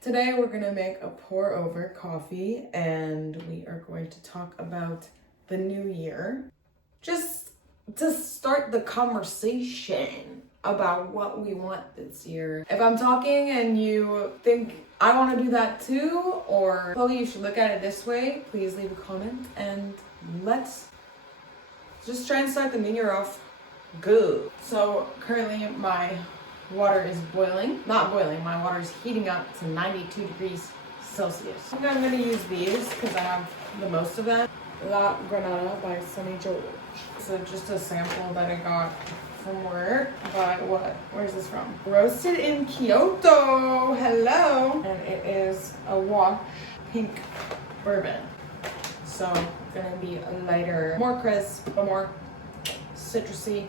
Today we're gonna make a pour over coffee and we are going to talk about the new year. Just to start the conversation about what we want this year. If I'm talking and you think I want to do that too, or Chloe, you should look at it this way, please leave a comment and let's just try and start the new year off good. So currently my water is boiling. Not boiling, my water is heating up to 92 degrees Celsius. I think I'm gonna use these because I have the most of them. La Granada by Sunny George. So just a sample that I got from work. But what? Where's this from? Roasted in Kyoto. Hello. And it is a wash pink bourbon. So gonna be a lighter, more crisp, but more citrusy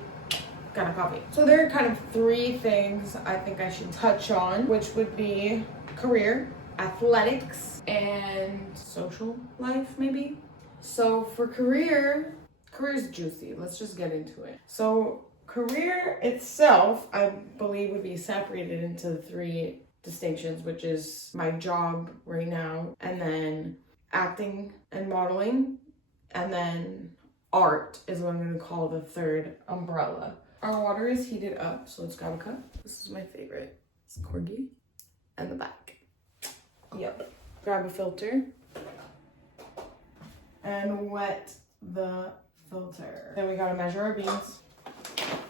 kind of coffee. So there are kind of three things I think I should touch on, which would be career, athletics, and social life maybe. So for career is juicy. Let's just get into it. So career itself, I believe, would be separated into three distinctions, which is my job right now, and then acting and modeling, and then art is what I'm going to call the third umbrella. Our water is heated up, so let's grab a cup. This is my favorite. It's corgi and the back. Yep. Grab a filter and wet the filter. Then we gotta measure our beans.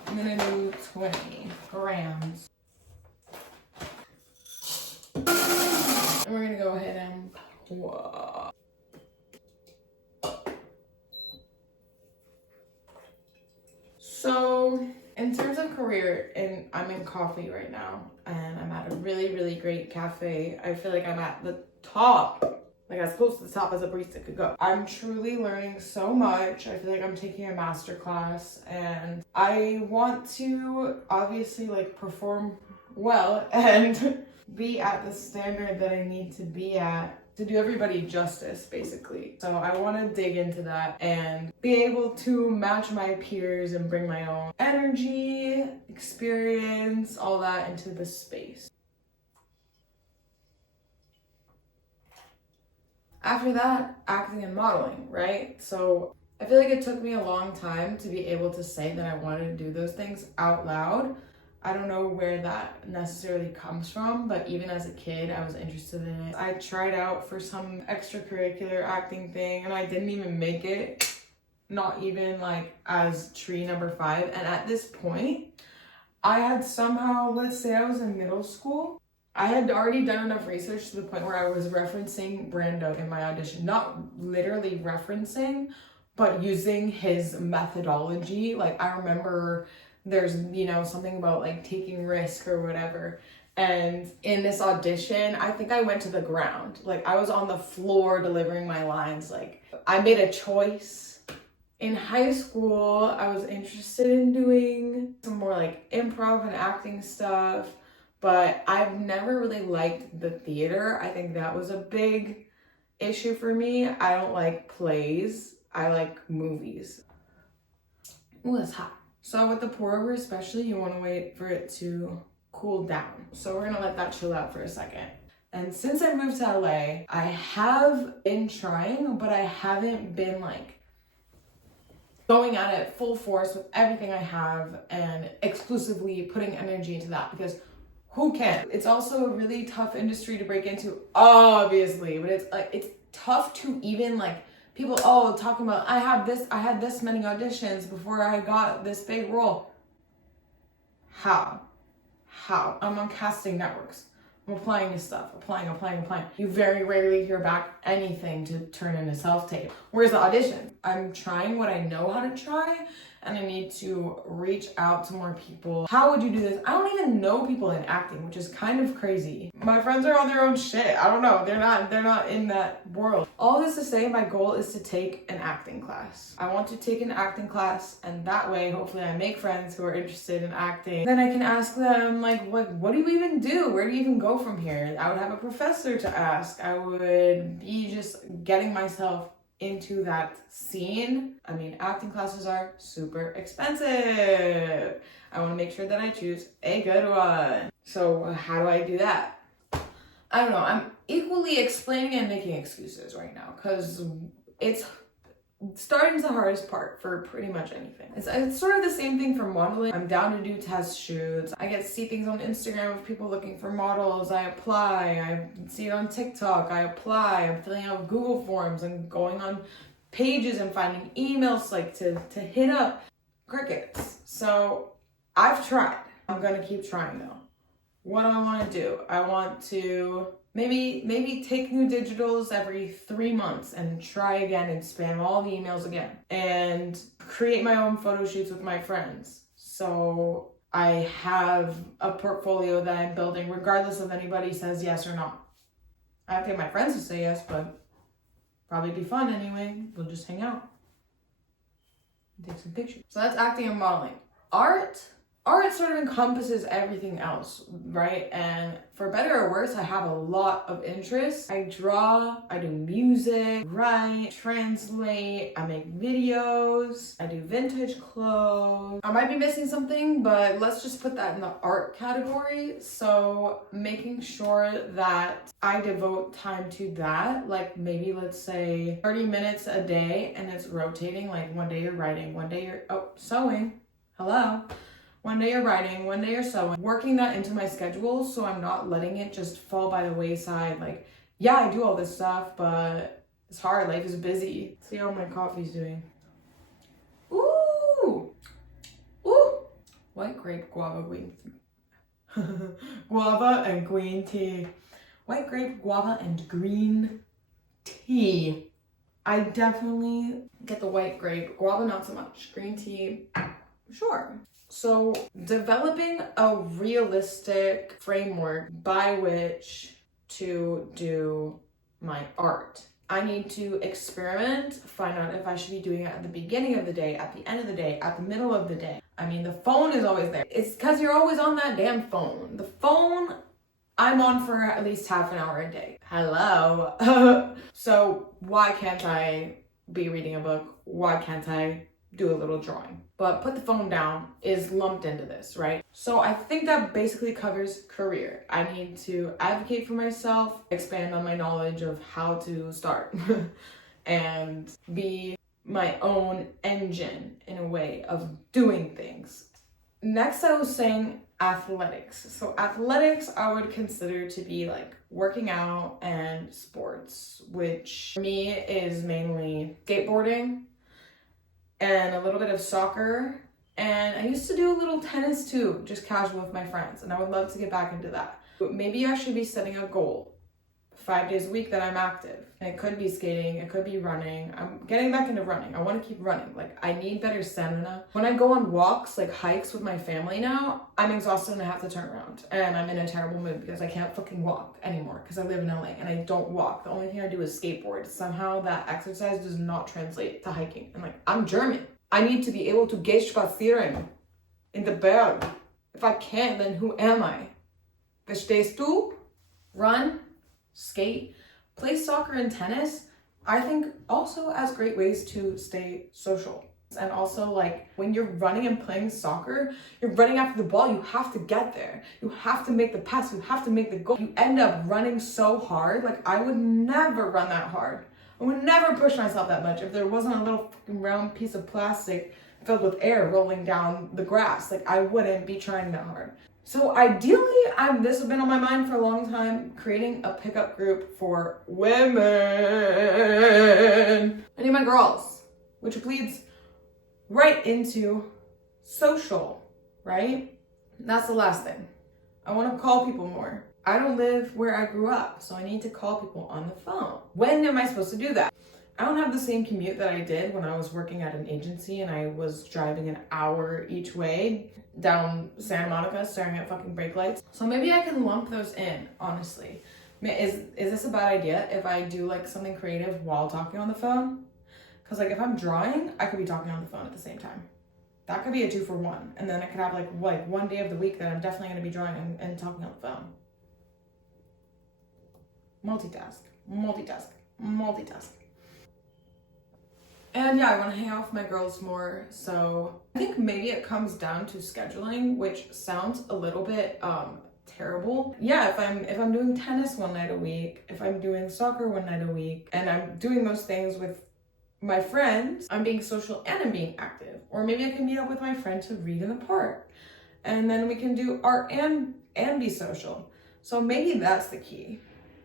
I'm gonna do 20 grams. And we're gonna go ahead and pour. So in terms of career, I'm in coffee right now, and I'm at a really, really great cafe. I feel like I'm at the top, like as close to the top as a barista could go. I'm truly learning so much. I feel like I'm taking a master class, and I want to obviously like perform well and be at the standard that I need to be at to do everybody justice, basically. So I want to dig into that and be able to match my peers and bring my own energy, experience, all that into the space. After that, acting and modeling, right? So I feel like it took me a long time to be able to say that I wanted to do those things out loud. I don't know where that necessarily comes from, but even as a kid, I was interested in it. I tried out for some extracurricular acting thing and I didn't even make it, not even like as tree number 5. And at this point, I had somehow, let's say I was in middle school, I had already done enough research to the point where I was referencing Brando in my audition. Not literally referencing, but using his methodology. Like I remember there's, something about like taking risk or whatever. And in this audition, I think I went to the ground. Like I was on the floor delivering my lines. Like I made a choice. In high school, I was interested in doing some more like improv and acting stuff, but I've never really liked the theater. I think that was a big issue for me. I don't like plays. I like movies. Ooh, it's hot. So with the pour over especially, you want to wait for it to cool down. So we're going to let that chill out for a second. And since I moved to LA, I have been trying, but I haven't been like going at it full force with everything I have and exclusively putting energy into that, because who can? It's also a really tough industry to break into, obviously, but it's tough to even like people, talking about, I had this many auditions before I got this big role. How? I'm on casting networks. I'm applying to stuff, applying. You very rarely hear back anything to turn into self-tape. Where's the audition? I'm trying what I know how to try, and I need to reach out to more people. How would you do this? I don't even know people in acting, which is kind of crazy. My friends are on their own shit. I don't know. They're not in that world. All this to say, my goal is to take an acting class. I want to take an acting class, and that way, hopefully I make friends who are interested in acting. Then I can ask them, like, what do you even do? Where do you even go from here? I would have a professor to ask. I would be just getting myself into that scene. I mean, acting classes are super expensive. I want to make sure that I choose a good one. So how do I do that? I don't know, I'm equally explaining and making excuses right now because it's starting's the hardest part for pretty much anything. It's sort of the same thing for modeling. I'm down to do test shoots. I get to see things on Instagram of people looking for models. I apply. I see it on TikTok. I apply. I'm filling out Google forms and going on pages and finding emails like to hit up. Crickets. So I've tried. I'm gonna keep trying though. What do I want to do? I want to maybe take new digitals every 3 months and try again and spam all the emails again and create my own photo shoots with my friends. So I have a portfolio that I'm building regardless of anybody says yes or not. I have to get my friends to say yes, but probably be fun anyway. We'll just hang out and take some pictures. So that's acting and modeling. Art sort of encompasses everything else, right? And for better or worse, I have a lot of interests. I draw, I do music, write, translate, I make videos, I do vintage clothes. I might be missing something, but let's just put that in the art category. So making sure that I devote time to that, like maybe let's say 30 minutes a day, and it's rotating, like one day you're writing, one day you're sewing, hello. One day you're writing, one day you're sewing. Working that into my schedule so I'm not letting it just fall by the wayside. Like, yeah, I do all this stuff, but it's hard. Life is busy. See how my coffee's doing. Ooh! Ooh! White grape guava green tea. Guava and green tea. White grape, guava, and green tea. I definitely get the white grape. Guava, not so much. Green tea, sure. So developing a realistic framework by which to do my art. I need to experiment, find out if I should be doing it at the beginning of the day, at the end of the day, at the middle of the day. I mean, the phone is always there. It's because you're always on that damn phone. The phone, I'm on for at least half an hour a day. Hello. So why can't I be reading a book? Why can't I do a little drawing? But put the phone down is lumped into this, right? So I think that basically covers career. I need to advocate for myself, expand on my knowledge of how to start, and be my own engine in a way of doing things. Next, I was saying athletics. So athletics I would consider to be like working out and sports, which for me is mainly skateboarding and a little bit of soccer. And I used to do a little tennis too, just casual with my friends. And I would love to get back into that. But maybe I should be setting a goal 5 days a week that I'm active. And it could be skating, it could be running. I'm getting back into running. I want to keep running. Like, I need better stamina. When I go on walks, like hikes with my family now, I'm exhausted and I have to turn around. And I'm in a terrible mood because I can't fucking walk anymore because I live in LA and I don't walk. The only thing I do is skateboard. Somehow that exercise does not translate to hiking. And like, I'm German. I need to be able to gehen spazieren in the Berg. If I can't, then who am I? Verstehst du? Run, skate, play soccer and tennis, I think also as great ways to stay social. And also, like, when you're running and playing soccer, you're running after the ball, you have to get there. You have to make the pass, you have to make the goal. You end up running so hard. Like, I would never run that hard. I would never push myself that much if there wasn't a little fucking round piece of plastic filled with air rolling down the grass. Like, I wouldn't be trying that hard. So ideally, this has been on my mind for a long time, creating a pickup group for women. I need my girls, which bleeds right into social, right? That's the last thing. I want to call people more. I don't live where I grew up, so I need to call people on the phone. When am I supposed to do that? I don't have the same commute that I did when I was working at an agency and I was driving an hour each way down Santa Monica staring at fucking brake lights. So maybe I can lump those in, honestly. Is this a bad idea if I do like something creative while talking on the phone? Because like if I'm drawing, I could be talking on the phone at the same time. That could be a 2-for-1. And then I could have like one day of the week that I'm definitely going to be drawing and talking on the phone. Multitask. And yeah, I want to hang out with my girls more. So I think maybe it comes down to scheduling, which sounds a little bit terrible. Yeah, if I'm doing tennis one night a week, if I'm doing soccer one night a week, and I'm doing those things with my friends, I'm being social and I'm being active. Or maybe I can meet up with my friend to read in the park. And then we can do art and be social. So maybe that's the key.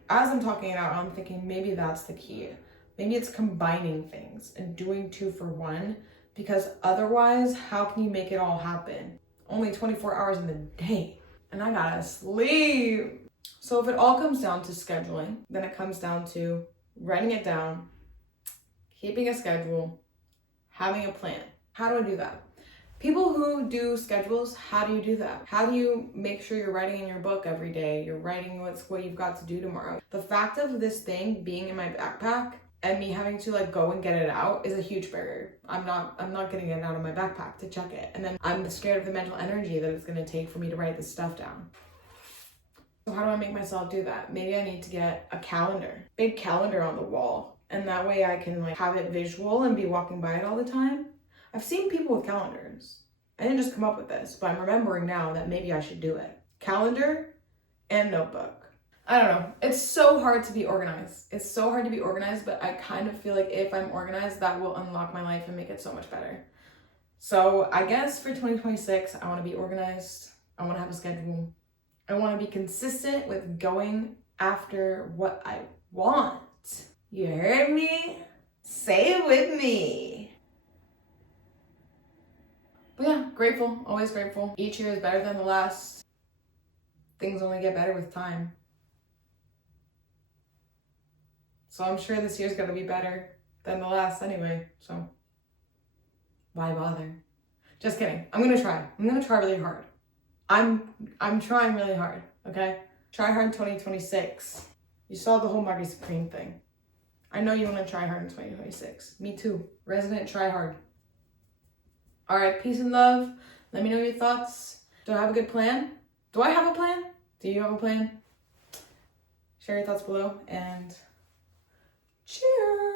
As I'm talking it out, I'm thinking maybe that's the key. Maybe it's combining things and doing 2 for 1, because otherwise, how can you make it all happen? Only 24 hours in the day, and I gotta sleep. So if it all comes down to scheduling, then it comes down to writing it down, keeping a schedule, having a plan. How do I do that? People who do schedules, how do you do that? How do you make sure you're writing in your book every day? You're writing what you've got to do tomorrow. The fact of this thing being in my backpack and me having to like go and get it out is a huge barrier. I'm not getting it out of my backpack to check it. And then I'm scared of the mental energy that it's gonna take for me to write this stuff down. So how do I make myself do that? Maybe I need to get a calendar, big calendar on the wall. And that way I can like have it visual and be walking by it all the time. I've seen people with calendars. I didn't just come up with this, but I'm remembering now that maybe I should do it. Calendar and notebook. I don't know. It's so hard to be organized. It's so hard to be organized, but I kind of feel like if I'm organized, that will unlock my life and make it so much better. So I guess for 2026, I want to be organized. I want to have a schedule. I want to be consistent with going after what I want. You heard me? Say it with me. But yeah, grateful, always grateful. Each year is better than the last. Things only get better with time. So I'm sure this year's gonna be better than the last anyway, so why bother? Just kidding. I'm gonna try really hard. I'm trying really hard, okay? Try hard in 2026. You saw the whole Marty Supreme thing. I know you wanna try hard in 2026. Me too. Resident try hard. All right, peace and love. Let me know your thoughts. Do I have a good plan? Do I have a plan? Do you have a plan? Share your thoughts below and cheers.